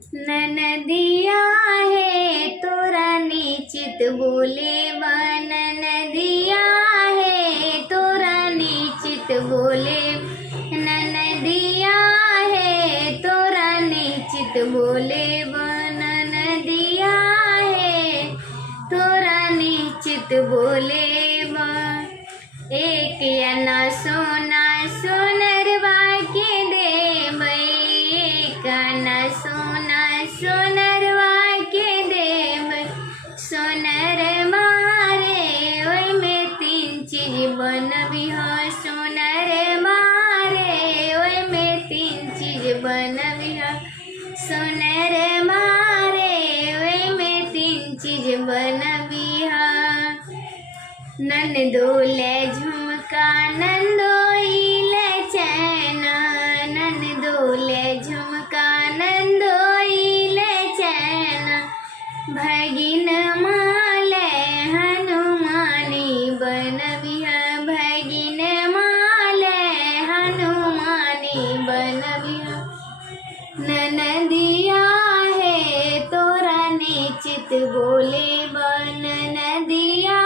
ननदिया है तोरा निचित बोले बा, ननदिया है तोरा निचित बोले, ननदिया है तोरा निचित बोले बा, ननदिया है तोरा निचित बोले बा। एक अना सोना सोनरवा के देबै, एक अना सोना सोनरवा के देबै, सोनर मारे ओय में तीन चीज बनबिह, सोनर मारे ओय में तीन चीज बनबिह, सोनर मारे ओय में तीन चीज बनबिह। ननदोले झुमका नंदोइले चैना, ननदोले झुमका नंदोइले चैना, भगिन माले हनुमानी बनबिह, भगिन माले हनुमानी बनबिह। ननदिया है तोरा निचित बोले बा, ननदिया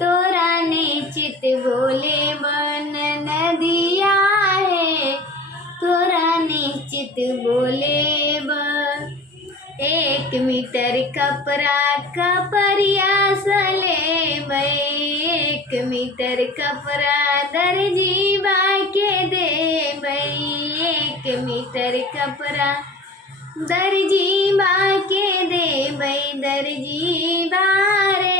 तोरा निचित बोले बा, ननदिया है तोरा निचित बोले बा। 1 मीटर कपड़ा कपड़िया सलेबै, 1 मीटर कपड़ा दर्जी बाके देबै, 1 मीटर कपड़ा दर्जी बाके देबै, दर्जी बारे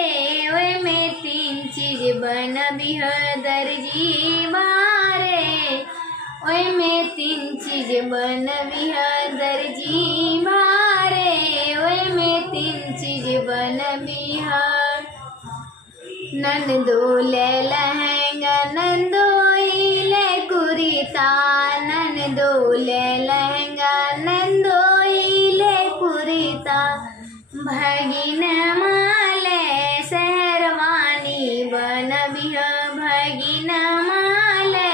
ओय में तीन चीज बनबिह, दर्जी बारे ओय में तीन चीज बनबिह, दर्जी बारे ओय में तीन चीज बनबिह। ननदोले लहंगा नंदोइले कुर्ता, ननदोले लहंगा नंदोइले कुर्ता, भगिन माले शेरवानी बनबिह, भगिन माले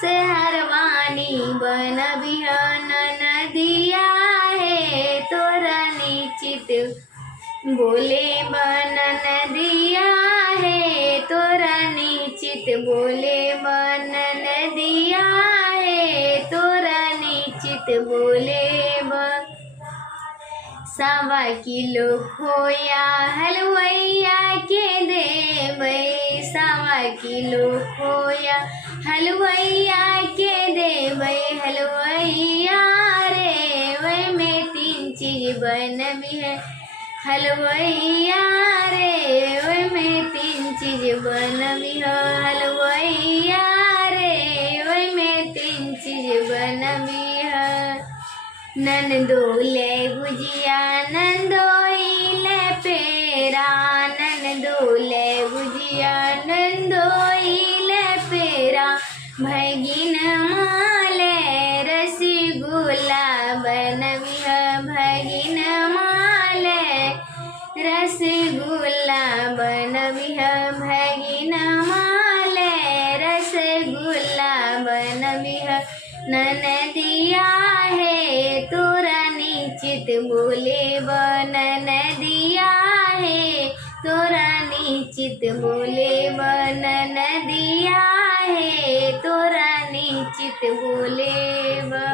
शेरवानी बनबिह। ननदिया है तोरा निचित बोले बा, ननदिया है तोरा निचित बोले बा, ननदिया है तोरा निचित बोले बा। 1.25 किलो खोया हलवैया के देबै, 1.25 किलो खोया हलवैया के देबै, हलवैया रे ओय में तीन चीज बनबिह, हलवैया रे ओय में तीन चीज बनबिह, हलवैया रे ओय में तीन चीज बनबिह। ननदोले गुजिया नंदोइले पेड़ा, ननदोले गुजिया नंदोइले पेड़ा, भगिन माले रसगुल्ला बनबिह, भगिन माले रसगुल्ला बनबिह, भगिन माले रसगुल्ला बनबिह। ननदिया है तोरा निचित बोले बा, ननदिया है तोरा निचित बोले बा, ननदिया है तोरा निचित बोले बा।